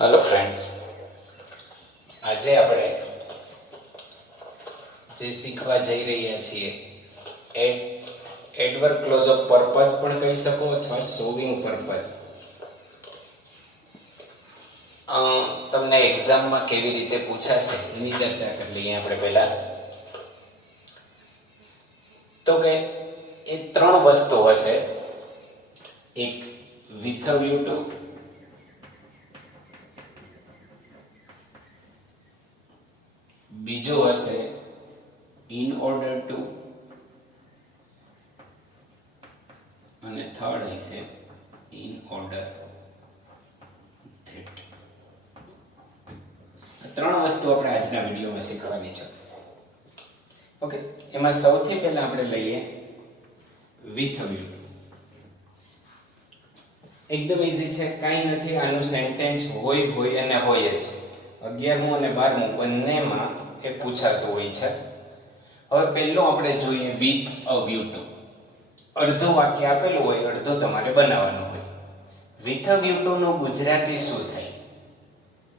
Hello friends, આજે આપણે જે શીખવા જઈ રહ્યા છીએ એડવર્બ ક્લોઝ ઓફ પર્પસ પણ કહી શકો અથવા શોવિંગ પર્પસ. તમને એક્ઝામમાં કેવી રીતે પૂછાશે એની ચર્ચા કરી લઈએ આપણે પહેલા. તો કે એ ત્રણ વસ્તુ હશે. એક વિથ અ વ્યૂ ટુ, બીજો હશે ઇન ઓર્ડર ટુ, અને થર્ડ હશે ઇન ઓર્ડર ધેટ. ત્રણ વસ્તુ આપણે આજના વિડીયોમાં શીખવાની છે. ઓકે, એમાં સૌથી પહેલા આપણે લઈએ વિથ વ્યૂ. એકદમ ઈઝી છે, કાંઈ નથી. આનું સેન્ટેન્સ હોય અને હોય જ. 11મું અને 12મું બંનેમાં એ પૂછાતું હોય છે. હવે પહેલું આપણે જોઈએ વિથ અ વ્યૂ ટુ. અડધું વાક્ય આપેલું હોય, અડધું તમારે બનાવવાનું હોય. વિથ અ વ્યૂ ટુ નું ગુજરાતી શું થાય?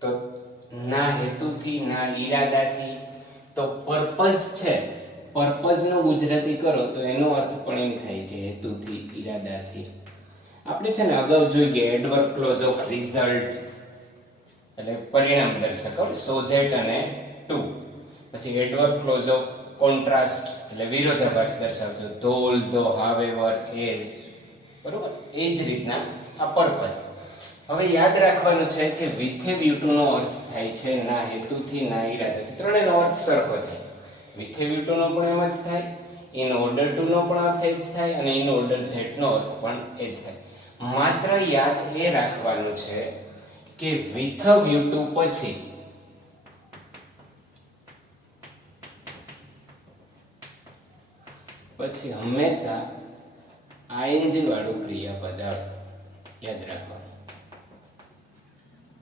તો ના હેતુથી, ના ઈરાદાથી. તો પર્પઝ છે, પર્પઝ નું ગુજરાતી કરો તો એનો અર્થ પણ એમ થાય કે હેતુથી, ઈરાદાથી. આપણે છે ને અગાઉ જોઈ ગયા એડવર્બ ક્લોઝ ઓફ રિઝલ્ટ એટલે પરિણામ દર્શક, સો ધેટ અને ટુ. પછી એડવર્બ ક્લોઝ ઓફ કોન્ટ્રાસ્ટ એટલે વિરોધાભાસ દર્શાવજો, ધોલ, ધો, હાવેવર, એઝ. બરોબર, એ જ રીતના આ પર્પઝ. હવે યાદ રાખવાનું છે કે વિથ એ વ્યૂ ટુ નો અર્થ થાય છે ના હેતુથી, ના ઈરાદાથી. ત્રણેયનો અર્થ સરખો થાય. વિથ એ વ્યૂ ટુ નો પણ એમ જ થાય, ઇન ઓર્ડર ટુ નો પણ અર્થ એ જ થાય, અને ઇન ઓર્ડર ધેટ નો અર્થ પણ એ જ થાય. માત્ર યાદ એ રાખવાનું છે કે વિથ અ વ્યૂ ટુ પછી હંમેશા આઈએનજી વાળું ક્રિયાપદ આવે. યાદ રાખવાનું,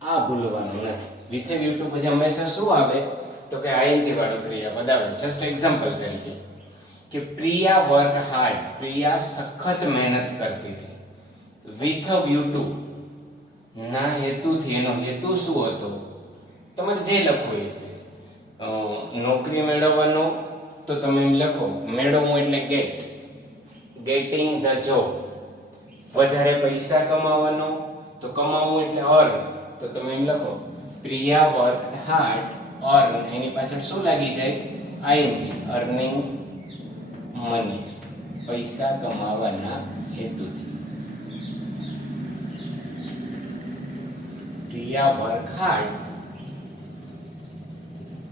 આ ભૂલવાનું નથી. વિથ એ વ્યૂ ટુ પછી હંમેશા શું આવે? તો કે આઈએનજી વાળું ક્રિયાપદ આવે. જસ્ટ એક્ઝામ્પલ તરીકે કે પ્રિયા વર્ક હાર્ડ, પ્રિયા સખત મહેનત કરતી હતી. વિથ અ વ્યૂ ટુ, ના હેતુથી. એનો હેતુ શું હતો? તમારે જે લખવું એ નોકરી મેળવવાનો, તો તમે એમ લખો મેળવવું એટલે ગેટ, ગેટિંગ ધ જોબ. વધારે પૈસા કમાવાનો, તો કમાવવું એટલે અર્ન, તો તમે એમ લખો પ્રિયા વર્ક હાર્ડ અર્ન. એની પાછળ શું લાગી જાય? આઈએનજી, અર્નિંગ મની, પૈસા કમાવાના હેતુથી. Priya work hard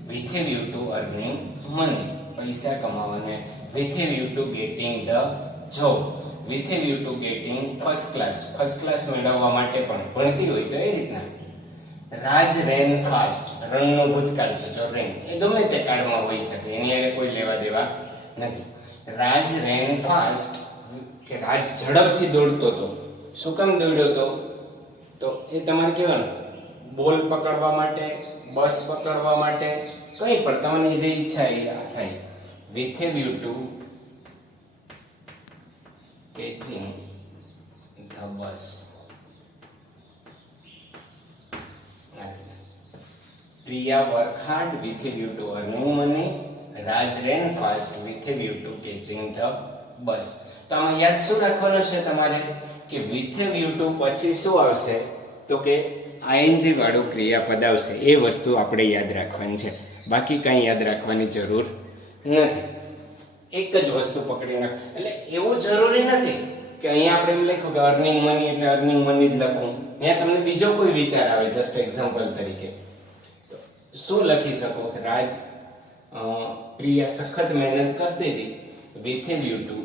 with a view to earning money, પૈસા કમાવાના. with a view to getting the job, with a view to getting first class, first class મેળવવા માટે પણ ભણતી હોય તો એ રીતના. રાજ રેન ફાસ્ટ, રનનો ભૂતકાળ છે. જો રેન એ ગમે તે કાળમાં હોઈ શકે, એની હારે કોઈ લેવા દેવા નથી. રાજ રેન ફાસ્ટ કે રાજ ઝડપથી દોડતો હતો. શું કામ દોડ્યો હતો? તો એ તમારે કહેવાનું બોલ પકડવા માટે, બસ પકડવા માટે, કંઈ પણ તમારી જે ઈચ્છા એ થાય. With a view to catching the bus. Priya work hard with a view to earning money. Raj ran fast with a view to catching the bus. તો આમાં યાદ શું રાખવાનું છે તમારે? કે with a view to પછી શું આવશે? તો કે આઈએનજી વાળું ક્રિયાપદ આવશે. એ વસ્તુ આપણે યાદ રાખવાની છે, બાકી કાંઈ યાદ રાખવાની જરૂર નથી. એક જ વસ્તુ પકડી નાખ. એટલે એવું જરૂરી નથી કે અહીંયા આપણે એમ લખ્યું કે અર્નિંગ મની એટલે અર્નિંગ મની જ લખવું. ત્યાં તમને બીજો કોઈ વિચાર આવે. જસ્ટ એક્ઝામ્પલ તરીકે શું લખી શકો? રાજ પ્રિયા સખત મહેનત કરતી હતી with a view to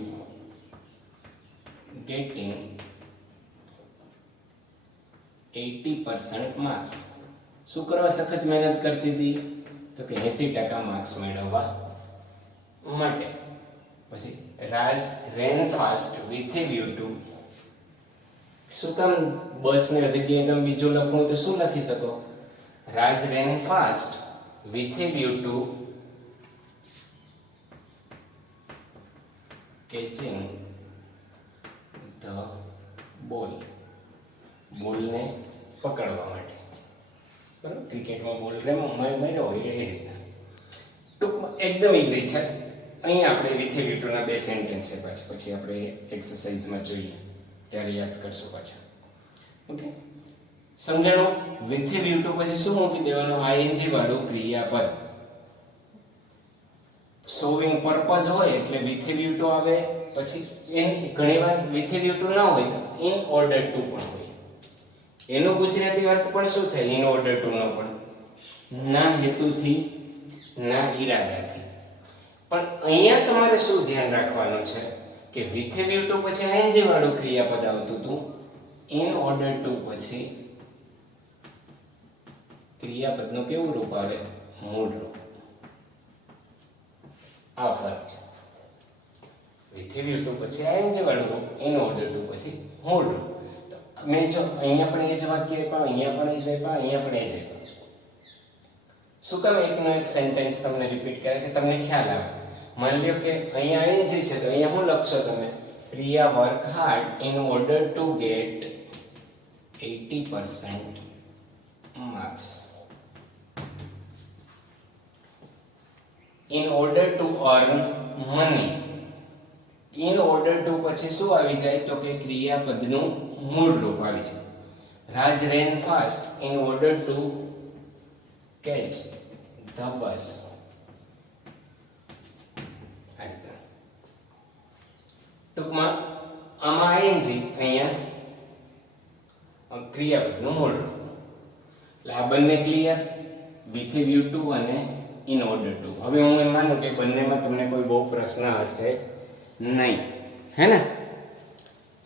getting 80% marks. શું કરવા સખત મહેનત કરતી હતી? તો કે 80% માર્ક્સ મેળવવા માટે. પછી રાજ ran fast with a view to, શું કામ બસની જગ્યાએ તમે બીજું લખવું તો શું લખી શકો? રાજ ran fast with a view to catching the ball, બોલને પકડવા માટે. બરાબર, ક્રિકેટમાં બોલ માર્યો હોય એ રીતના. ટૂંકમાં એકદમ ઇઝી છે. અહીંયા આપણે વિથે વિટુના બે સેન્ટેન્સ છે, પછી આપણે એક્સરસાઇઝમાં જોઈએ ત્યારે યાદ કરશું પાછા. ઓકે, સમજાણું? વિથે વિટુ પછી શું મૂકી દેવાનું? આઈએનજી વાળું ક્રિયાપદ. સોવિંગ પર્પઝ હોય એટલે વિથે વિટુ આવે. પછી ઘણીવાર વિથે વિટુ ના હોય તો ઇન ઓર્ડર ટુ પણ હોય. એનો ગુજરાતી અર્થ પણ શું થાય? ઇન ઓર્ડર ટુ નો પણ ના હેતુથી, ના ઈરાદાથી. પણ અહીંયા તમારે શું ધ્યાન રાખવાનું છે કે વિથે વિટુ પછી આઈએનજી વાળું ક્રિયાપદ આવતું હતું, ઇન ઓર્ડર ટુ પછી ક્રિયાપદનું કેવું રૂપ આવે? મૂળ રૂપ. આ ફરક છે. વિથે વિટુ પછી આઈએનજી વાળું રૂપ, ઇન ઓર્ડર ટુ પછી મૂળ રૂપ. તો મેં જો અહીંયા પણ એ જ વાક્ય આપ્યા, અહીંયા પણ એ જ આપ્યા, અહીંયા પણ એ જ આપ્યા. શું કામ એકનો એક સેન્ટેન્સ તમને રિપીટ કરે કે તમને ખ્યાલ આવે? માની લો કે અહીંયા આઈએનજી છે તો અહીંયા શું લખશો તમે? Priya work hard in order two get 80% marks. In order to earn money. In order two પછી શું આવી જાય? તો કે ક્રિયાપદનું મૂળ રૂપ આવી જાય. Raj ran fast in order to catch the bus. ટૂંકમાં આમાં આઈએનજી, અહીંયા ક્રિયાપદનું મૂળ રૂપ. એટલે આ બંને ક્લિયર? વિથે વિટુ અને ઇન ઓર્ડર ટુ. હવે હું એમ માનું કે બંનેમાં તમને કોઈ બહુ પ્રશ્ન હશે નહીં, હે ને?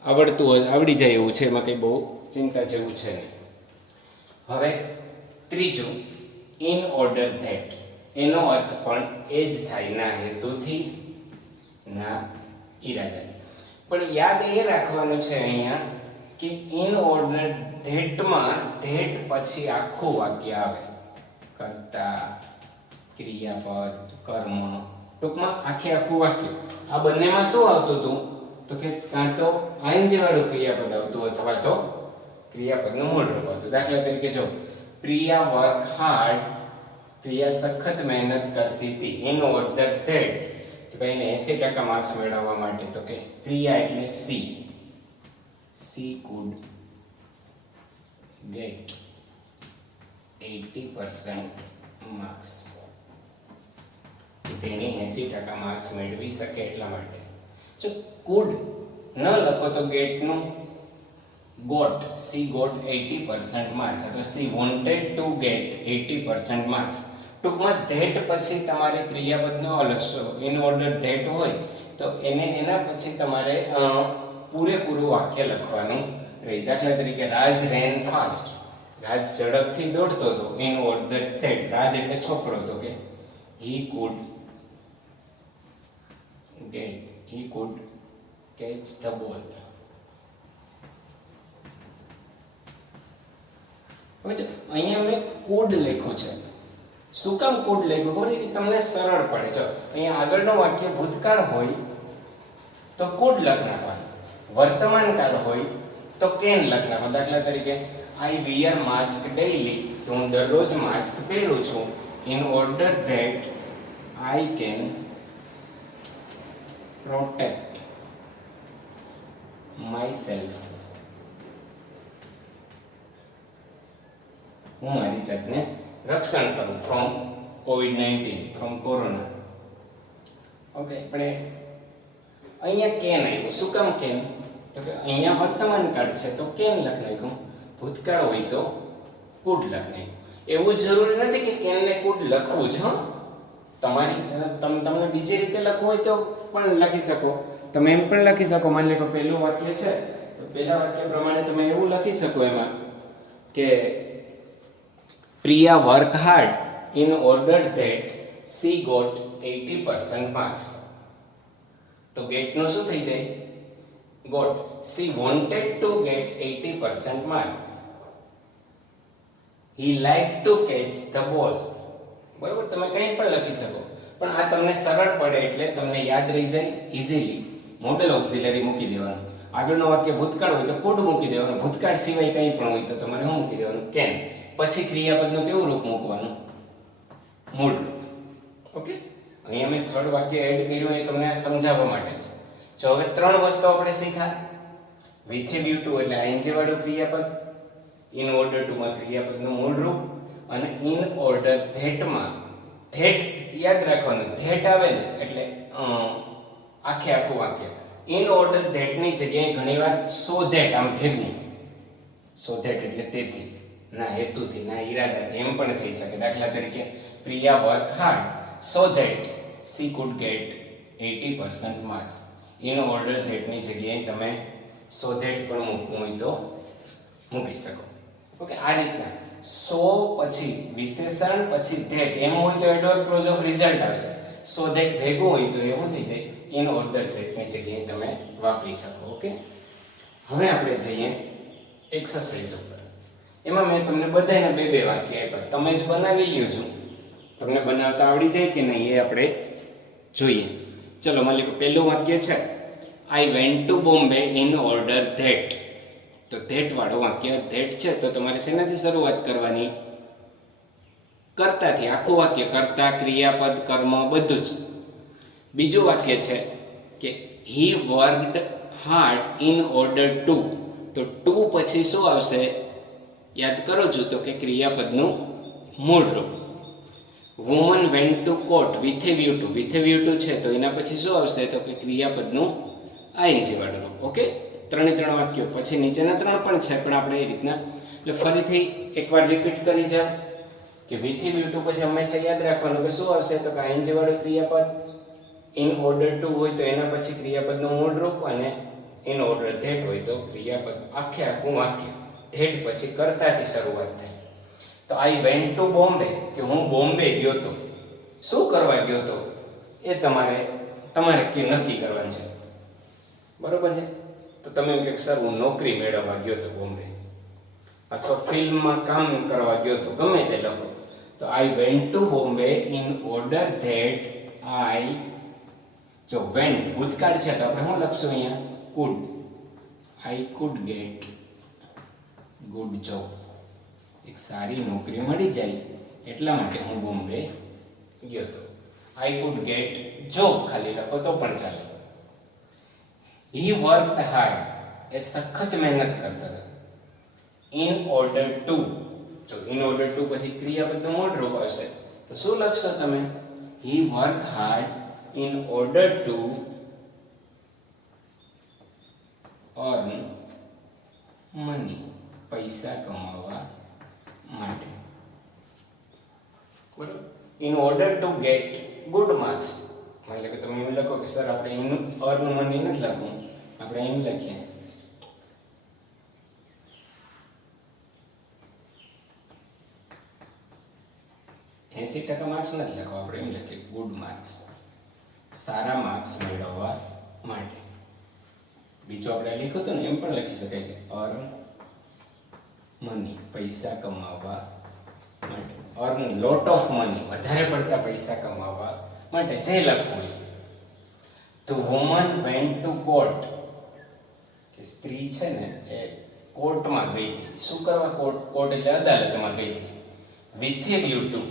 આવડતું હોય આવડી જાય એવું છે, એમાં કંઈ બહુ ચિંતા જેવું છે નહીં. હવે ત્રીજું, ઇન ઓર્ડર ધેટ. એનો અર્થ પણ એ જ થાય, ના હેતુથી, ના ઈરાદાથી. પણ યાદ એ રાખવાનું છે અહીંયા કે ઇન ઓર્ડર ધેટમાં ધેટ પછી આખું વાક્ય આવે. કર્તા, ક્રિયાપદ, કર્મ, ટૂંકમાં આખું વાક્ય. આ બંનેમાં શું આવતું હતું? તો કે કાં તો આઈએનજી વાળું ક્રિયાપદ આવતું અથવા તો ક્રિયાપદનું મૂળ રૂપ આવતું. દાખલા તરીકે જો પ્રિયા વર્ક હાર્ડ, પ્રિયા સખત મહેનત કરતી હતી. ઇન ઓર્ડર ધેટ કે ભાઈને 80% માર્ક્સ મેળવવા માટે. તો કે પ્રિયા એટલે સી could get 80% માર્ક્સ. તેની 80% માર્ક્સ મેળવી શકે એટલા માટે. જો could ન લખો તો get નું got, she got 80% માર્ક અથવા she wanted to get 80% marks. ટૂંકમાં ધેટ પછી તમારે ક્રિયાપદ ન લખશો, ઇન ઓર્ડર ધેટ હોય તો એના પછી તમારે પૂરેપૂરું વાક્ય લખવાનું રહે. દાખલા તરીકે રાજ રેન ફાસ્ટ, રાજ ઝડપથી દોડતો હતો. ઇન ઓર્ડર ધેટ, રાજ એટલે છોકરો હતો કે he could catch the ball. હવે અહીંયા મેં could લખ્યું છે. શું કામ could લખ્યું? ખબર છે કે તમને સરળ પડે. જો અહીંયા આગળનું વાક્ય ભૂતકાળ હોય તો could લખ નાખવાનું, વર્તમાન કાળ હોય તો can લખ નાખવાનું. દાખલા તરીકે I wear mask daily, કે હું દરરોજ માસ્ક પહેરું છું. In order that I can protect myself, હું મારી જાતને રક્ષણ કરું from COVID-19, from corona. Okay, પણ અહીંયા કેન આવ્યું. શું કામ કેન? તો કે અહીંયા વર્તમાન કાળ છે તો કેન લખ નાખ્યું, ભૂતકાળ હોય તો કુડ લખ નાખ્યું. એવું જરૂરી નથી કે કેનને કુડ લખવું છે. હા, તમને બીજી રીતે લખવું હોય તો પણ લખી શકો. તમે એમ પણ લખી શકો, માની લો કે પહેલું વાક્ય છે તો પહેલા વાક્ય પ્રમાણે તમે એવું લખી શકો એમાં કે Priya work hard in order that she got 80% marks. તો ગેટ નું શું થઈ જાય? Got. She wanted to get 80% mark. He like to catch the ball. બરોબર, તમે કંઈ પણ લખી શકો, પણ આ તમને સરળ પડે એટલે તમને યાદ રહી જાય ઇઝીલી. મોડેલ ઓક્સિલરી મૂકી દેવાનું. આગળનું વાક્ય ભૂતકાળ હોય તો could મૂકી દેવાનું. ભૂતકાળ સિવાય કંઈ પણ હોય તો તમારે શું મૂકી દેવાનું? કેન. પછી ક્રિયાપદનું કેવું રૂપ મૂકવાનું? મૂળ રૂપ. ઓકે, અહીંયા મેં થર્ડ વાક્ય એડ કર્યું એ તમને સમજાવવા માટે છે. જો હવે ત્રણ વસ્તુ આપણે શીખ્યા. with a view to એટલે ing વાળું ક્રિયાપદ, in order to માં ક્રિયાપદનું મૂળ રૂપ, અને in order that માં that યાદ રાખવાનું, that આવે ને એટલે આખું વાક્ય. in order that ની જગ્યાએ ઘણીવાર so that આમ ભેગું, so that એટલે તેથી, ના હેતુથી, ના ઈરાદાથી એમ પણ થઈ શકે. દાખલા તરીકે Priya work hard so that she could get 80% marks. in order that ની જગ્યાએ તમે so that પણ મૂકવું હોય તો મૂકી શકો. ઓકે, આ રીતના so પછી વિશેષણ પછી that એમ હોય તો એડવર્બ ક્લોઝ ઓફ રિઝલ્ટ આવશે. so that ભેગું હોય તો એવું થઈ જાય in order that ની જગ્યાએ તમે વાપરી શકો. ઓકે, હવે આપણે જઈએ એક્સરસાઇઝ ઉપર. એમાં મેં તમને બધાને બે બે વાક્ય આપ્યા, તમે જ બનાવી લ્યો છો. તમને બનાવતા આવડી જાય કે નહીં એ આપણે જોઈએ. ચલો, માની લો પહેલું વાક્ય છે I went to Bombay in order that. તો that વાળું વાક્ય that છે તો તમારે શેનાથી શરૂઆત કરવાની? કર્તાથી. આખું વાક્ય કર્તા, ક્રિયાપદ, કર્મ બધું જ. બીજું વાક્ય છે કે he worked hard in order to. તો to પછી શું આવશે? યાદ કરો છો તો કે ક્રિયાપદનું મૂળ રૂપ. woman went to court with a view to. with a view to છે તો એના પછી શું આવશે? તો કે ક્રિયાપદનું ing વાળું રૂપ. ઓકે, ત્રણે ત્રણ વાક્યો. પછી નીચેના ત્રણ પણ છે પણ આપણે એ રીતના, એટલે ફરીથી એકવાર રિપીટ કરી જાઓ કે with a view to પછી હંમેશા યાદ રાખવાનું કે શું આવશે? તો કે ing વાળું ક્રિયાપદ. in order to હોય તો એના પછી ક્રિયાપદનું મૂળ રૂપ, અને in order that હોય તો ક્રિયાપદ આખું વાક્ય that પછી કર્તાથી શરૂઆત થાય. તો I went to Bombay કે હું બોમ્બે ગયો તો. શું કરવા ગયો તો એ તમારે નક્કી કરવાનું છે. બરોબર છે? તો તમે એમ કે સર હું નોકરી મેળવવા ગયો તો બોમ્બે, અથવા ફિલ્મમાં કામ કરવા ગયો તો, ગમે તે લખો. તો I went to Bombay in order that જો went ભૂતકાળ છે તો આપણે શું લખશું અહીંયા? could. I could get good job. એક સારી નોકરી મળી જાય એટલા માટે હું બોમ્બે ગયો તો. I could get job ખાલી લખો તો પણ ચાલે. He worked hard. એ સખત મહેનત કરતા હતા. In order to. જો in order to પછી ક્રિયાપદનું મૂળ રૂપ આવશે તો શું લખશો તમે? He worked hard in order to earn money. પૈસા કમાવા માટે. બરાબર? In order to get good marks. એટલે કે તમે એમ લખો કે સર આપણે earn money નથી લખવું, આપણે એમ લખીએ %, માર્ક્સ નથી લખવા, આપણે એમ લખીએ ગુડ માર્ક્સ. સારા માર્ક્સ મેળવવા માટે. બીજું આપણે લખ્યું હતું ને એમ પણ લખી શકાય કે earn money. પૈસા કમાવા માટે. earn lot of money. વધારે પડતા પૈસા કમાવા માટે. જે લખવું હોય. તો woman went to court. કે સ્ત્રી છે ને એ કોર્ટમાં ગઈ હતી. શું કરવા? કોર્ટ એટલે અદાલતમાં ગઈ હતી. with a view to.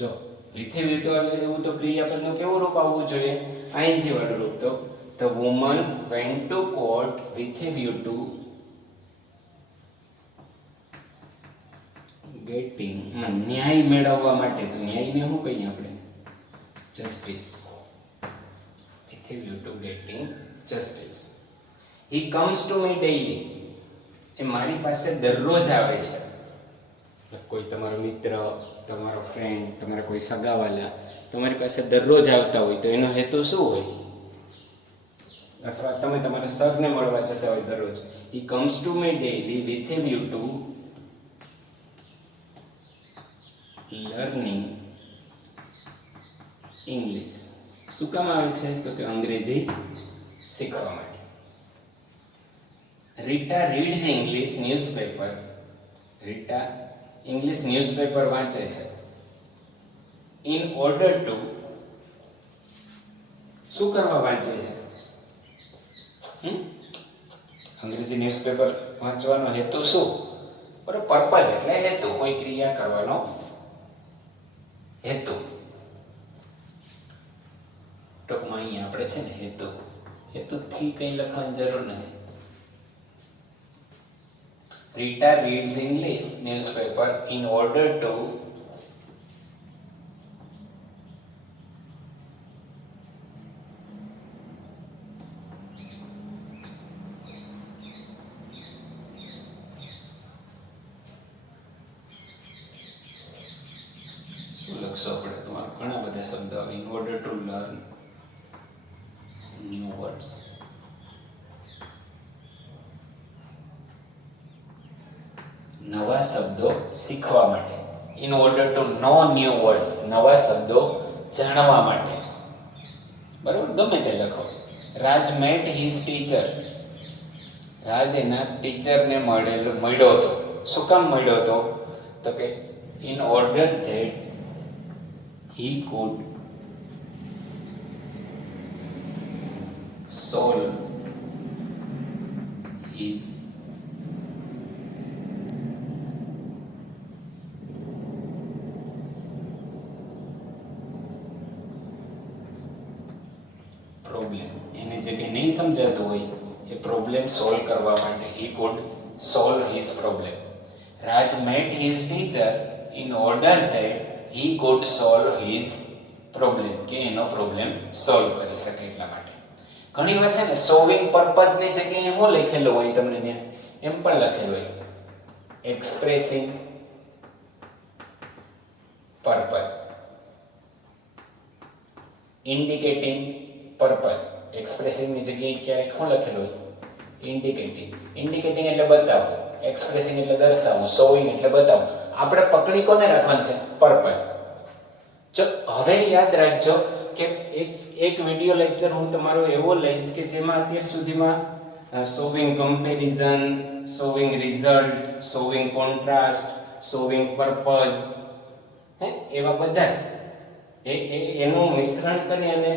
જો with a view to આવે એવું તો ક્રિયાપદનું કેવું રૂપ આવવું જોઈએ? ing વાળું રૂપ. તો the woman went to court with a view to getting. ન્યાય મેળવવા માટે. તો ન્યાયને શું કહીએ આપણે? justice. with a view to getting justice. He comes to me daily. એ મારી પાસે દરરોજ આવે છે. કોઈ તમારો મિત્ર, તમારો ફ્રેન્ડ, તમારા કોઈ સગાવાલા તમારી પાસે દરરોજ આવતા હોય તો એનો હેતુ શું હોય? અથવા તમે તમારા સરને મળવા જતા હોય દરરોજ. He comes to me daily with a view to learning English. શું કામ આવે છે? તો કે અંગ્રેજી શીખવા માટે. Rita reads English newspaper. Rita English newspaper વાંચે છે. In order to. શું કરવા વાંચે છે? અંગ્રેજી ન્યૂઝપેપર વાંચવાનો હેતુ શું? બરાબર. પર્પઝ એટલે હેતુ, કોઈ ક્રિયા કરવાનો હેતુ. ટૂંકમાં અહીંયા આપણે છે ને હેતુથી કંઈ લખવાની જરૂર નથી. Rita reads English newspaper in order to શું લખશો આપણે? તમારે ઘણા બધા શબ્દો આવે. In order to learn new words. નવા શબ્દો શીખવા માટે. In order to know new words, નવા શબ્દો જાણવા માટે. બરાબર, ગમે તે લખો. Raj met his teacher. Raj એના ટીચરને મળ્યો હતો. શું કામ મળ્યો હતો? તો કે in order that he could solve his problem. એને જે કંઈ નહીં સમજાતું હોય એ પ્રોબ્લેમ સોલ્વ કરવા માટે he could solve his problem. Raj met his teacher in order that he could solve his problem, કે એનો પ્રોબ્લેમ સોલ્વ કરી શકે એટલા માટે. ઘણી વાર છે ને સોલ્વિંગ પર્પઝ ની જગ્યાએ શું લખેલું હોય તમને ત્યાં? એમ પણ લખેલું હોય expressing purpose, indicating purpose. Expressing ની જગ્યાએ ક્યારેક શું લખેલું હોય? ઇન્ડિકેટિંગ. ઇન્ડિકેટિંગ એટલે બતાવવું, એક્સપ્રેસિંગ એટલે દર્શાવવું, શોઈંગ એટલે બતાવવું. આપણે પકડી કોને રાખવાનું છે? પર્પઝ. જો હવે યાદ રાખજો કે એક વિડિયો લેક્ચર હું તમારો એવો લઈશ કે જેમાં અત્યાર સુધીમાં showing comparison, showing result, showing contrast, showing purpose, એવા બધા જ એનું મિશ્રણ કરી અને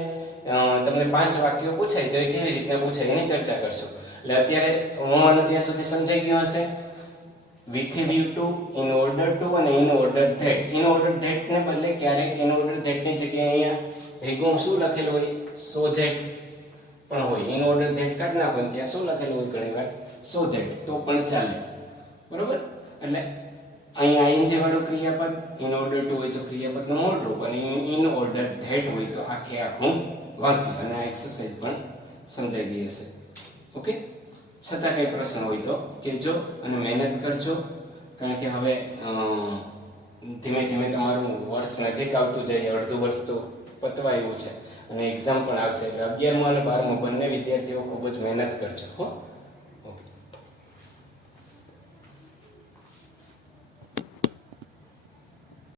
તમને 5 વાક્યો પૂછાય તો એ કેવી રીતના પૂછાય એની ચર્ચા કરશું. એટલે અત્યારે હું મને ત્યાં સુધી સમજાઈ ગયું હશે. with a view to, in order to અને in order that. in order that ને બદલે ક્યારેક in order that ની જગ્યાએ અહીંયા ભેગું શું લખેલું હોય? so that પણ હોય. in order that કાઢ નાખો ત્યાં શું લખેલું હોય? ઘણીવાર so that, તો પણ ચાલે. બરોબર? એટલે અહીંયા ing વાળું ક્રિયાપદ, in order to હોય તો ક્રિયાપદનું મૂળ રૂપ, અને in order that હોય તો આખું વાક્ય. અને આ એક્સરસાઇઝ પણ સમજાઈ ગઈ હશે. ઓકે? છતાં કંઈ પ્રશ્ન હોય તો કહેજો અને મહેનત કરજો, કારણ કે હવે ધીમે ધીમે તમારું વર્ષ નજીક આવતું જાય. અડધું વર્ષ તો પતવા આવ્યું છે અને એક્ઝામ પણ આવશે. એટલે 11મું અને 12મું બંને વિદ્યાર્થીઓ ખૂબ જ મહેનત કરજો. હો.